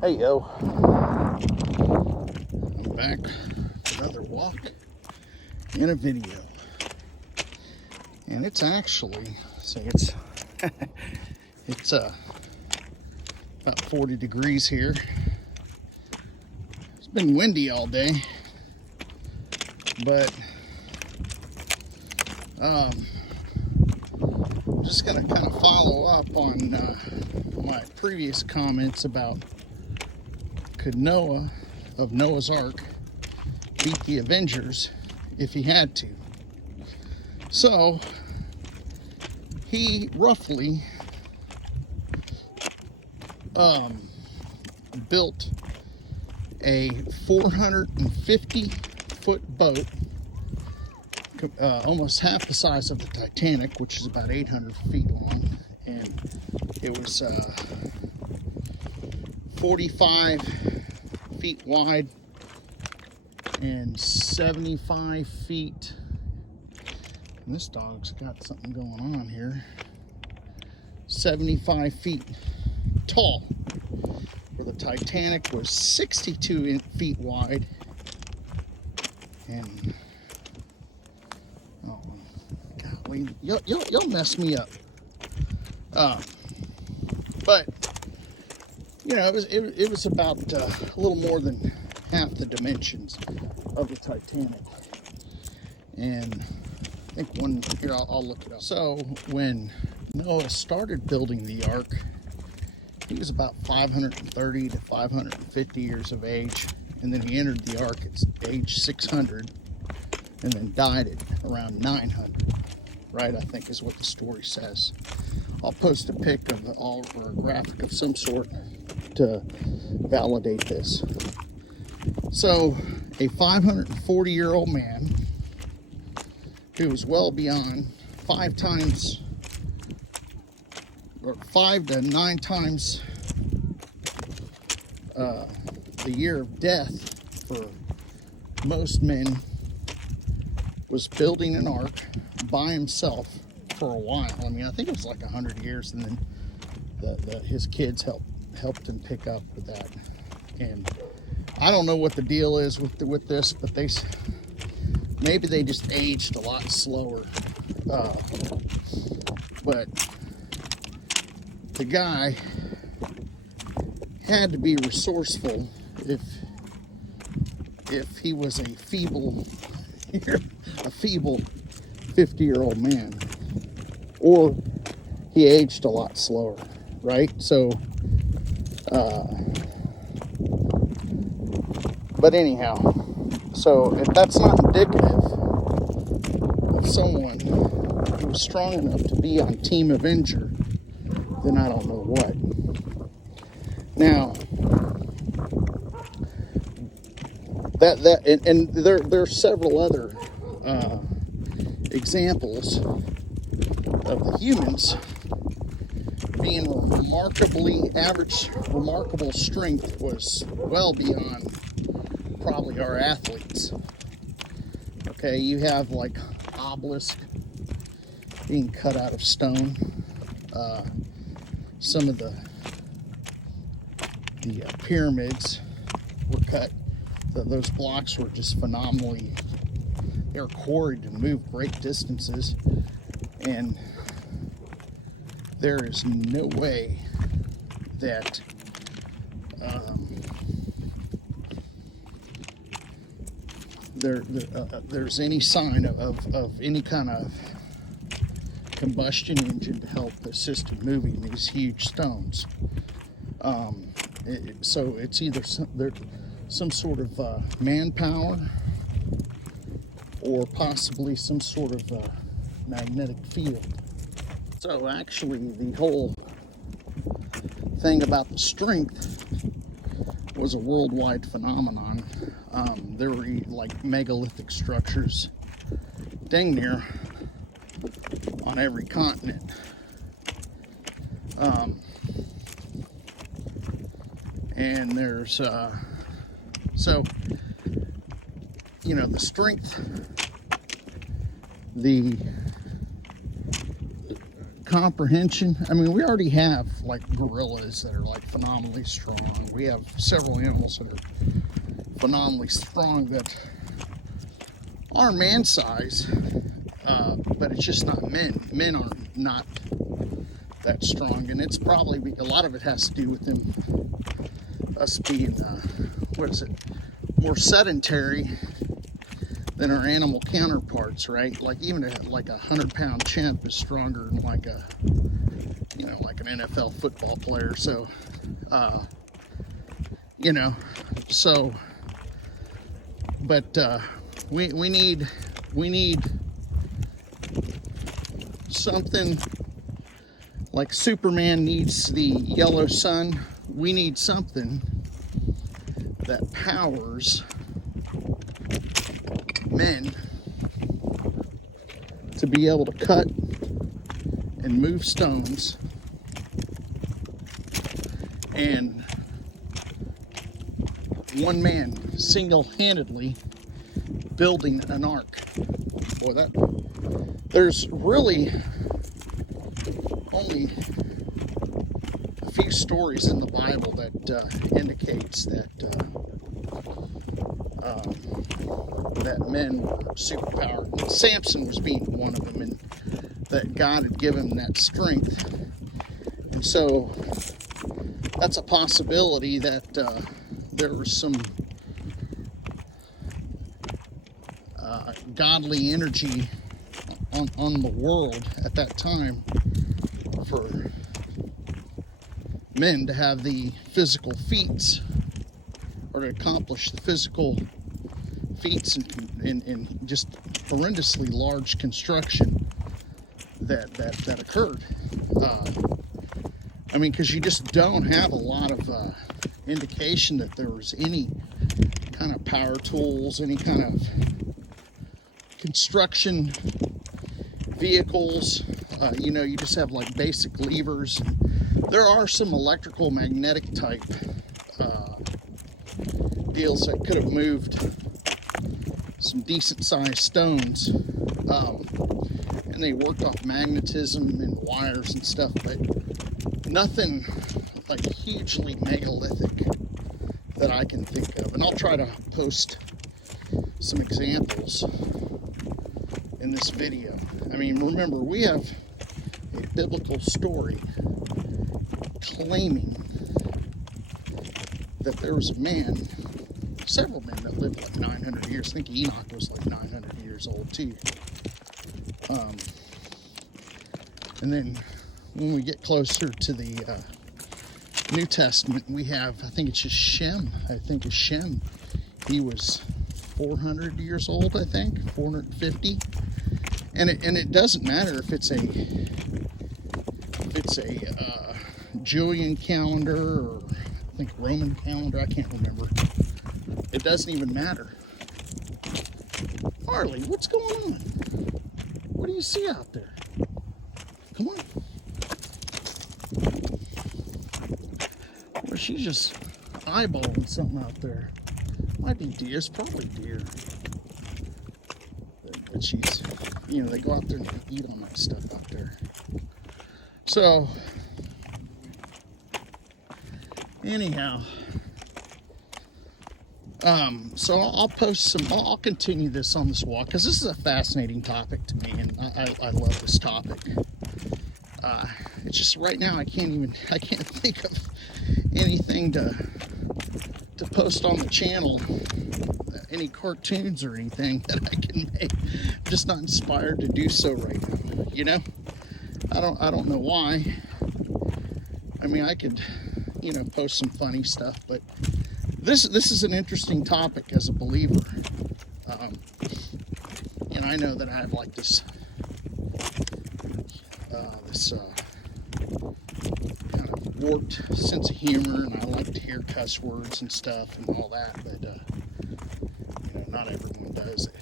Hey yo, I'm back for another walk in a video, and it's actually, it's about 40 degrees here. It's been windy all day, but I'm just gonna kind of follow up on my previous comments about could Noah of Noah's Ark beat the Avengers if he had to. So he roughly built a 450-foot boat, almost half the size of the Titanic, which is about 800 feet long, and it was 45 feet wide and 75 feet. And this dog's got something going on here. 75 feet tall, where the Titanic was 62 feet wide. And oh, golly, you'll mess me up. But you know, it was about a little more than half the dimensions of the Titanic. And I think here, I'll look it up. So when Noah started building the ark, he was about 530 to 550 years of age. And then he entered the ark at age 600 and then died at around 900, right? I think is what the story says. I'll post a pic of or a graphic of some sort to validate this. So a 540-year-old man who was well beyond 5 to 9 times the year of death for most men was building an ark by himself for a while. I mean, I think it was like 100 years, and then his kids helped him pick up with that. And I don't know what the deal is with this, but maybe they just aged a lot slower. But the guy had to be resourceful if he was a feeble 50-year-old man, or he aged a lot slower, right? So but anyhow, so if that's not indicative of someone who was strong enough to be on Team Avenger, then I don't know what. Now, and there are several other examples of the humans being remarkable strength was well beyond probably our athletes. Okay, you have like obelisk being cut out of stone. Some of the pyramids were cut. Those blocks were just phenomenally, they were quarried to move great distances, and there is no way that there's any sign of any kind of combustion engine to help assist in moving these huge stones. So it's either some sort of manpower, or possibly some sort of magnetic field. So actually, the whole thing about the strength was a worldwide phenomenon. There were like megalithic structures dang near on every continent. And there's so, you know, the strength, the comprehension. I mean, we already have like gorillas that are like phenomenally strong. We have several animals that are phenomenally strong that are man size, but it's just not men. Men are not that strong, and it's probably, a lot of it has to do with us being, more sedentary than our animal counterparts, right? Like even like a 100-pound chimp is stronger than like an NFL football player. So, but we need something like Superman needs the yellow sun. We need something that powers men to be able to cut and move stones and one man single-handedly building an ark. Boy, there's really only a few stories in the Bible that indicates that that men were superpowered. Samson was being one of them, and that God had given him that strength. And so that's a possibility that there was some godly energy on the world at that time for men to have the physical feats, or to accomplish the physical feats in just horrendously large construction that occurred. I mean, because you just don't have a lot of indication that there was any kind of power tools, any kind of construction vehicles. You just have like basic levers. And there are some electrical magnetic type deals that could have moved some decent sized stones, and they worked off magnetism and wires and stuff, but nothing like hugely megalithic that I can think of. And I'll try to post some examples in this video. I mean, remember, we have a biblical story claiming that there was a man, several men that lived like 900 years. I think Enoch was like 900 years old too. And then when we get closer to the New Testament, we have, I think it's just Shem. I think it's Shem. He was 400 years old, I think, 450. And it doesn't matter if it's a Julian calendar, or I think Roman calendar, I can't remember. It doesn't even matter. Harley, what's going on? What do you see out there? Come on. Well, she's just eyeballing something out there. Might be deer. It's probably deer. But she's, they go out there and eat on that stuff out there. So, anyhow, so I'll post some, I'll continue this on this walk, because this is a fascinating topic to me, and I love this topic. It's just right now I can't think of anything to post on the channel, any cartoons or anything that I can make. I'm just not inspired to do so right now, I don't know why. I mean, I could, post some funny stuff, but this is an interesting topic as a believer. I know that I have like this kind of warped sense of humor, and I like to hear cuss words and stuff and all that, but not everyone does it.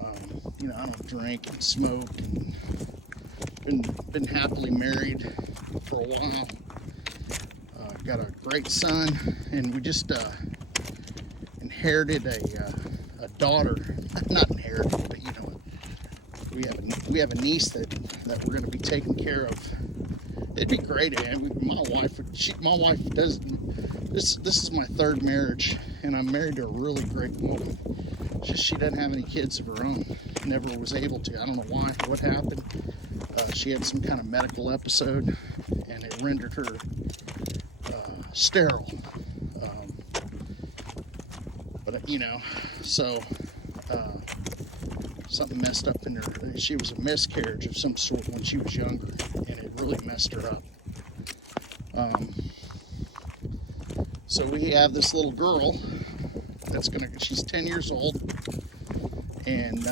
I don't drink and smoke, and been happily married for a while. Got a great son, and we just inherited a daughter. Not inherited, but we have a niece that that we're going to be taken care of. It'd be great. My wife does this. This is my third marriage, and I'm married to a really great woman. She doesn't have any kids of her own. Never was able to. I don't know why. What happened? She had some kind of medical episode, and it rendered her sterile. But so something messed up in her. She was a miscarriage of some sort when she was younger, and it really messed her up. So we have this little girl she's 10 years old, and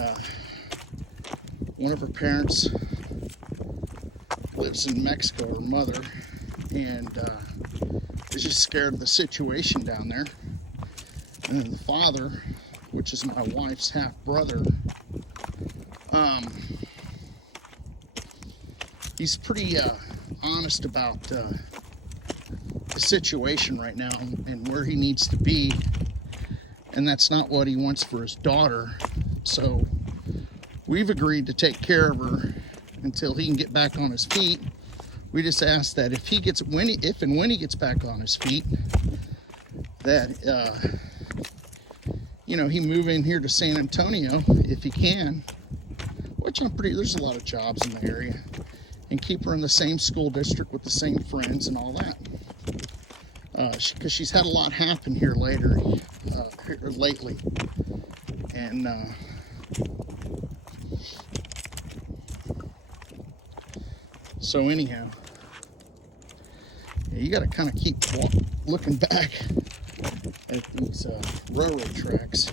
one of her parents lives in Mexico, her mother, and is just scared of the situation down there. And then the father, which is my wife's half brother, he's pretty honest about the situation right now and where he needs to be, and that's not what he wants for his daughter. So we've agreed to take care of her until he can get back on his feet. We just ask that if and when he gets back on his feet, that he move in here to San Antonio if he can, which there's a lot of jobs in the area, and keep her in the same school district with the same friends and all that. Because she's had a lot happen here lately, and so anyhow, you got to kind of keep looking back at these railroad tracks.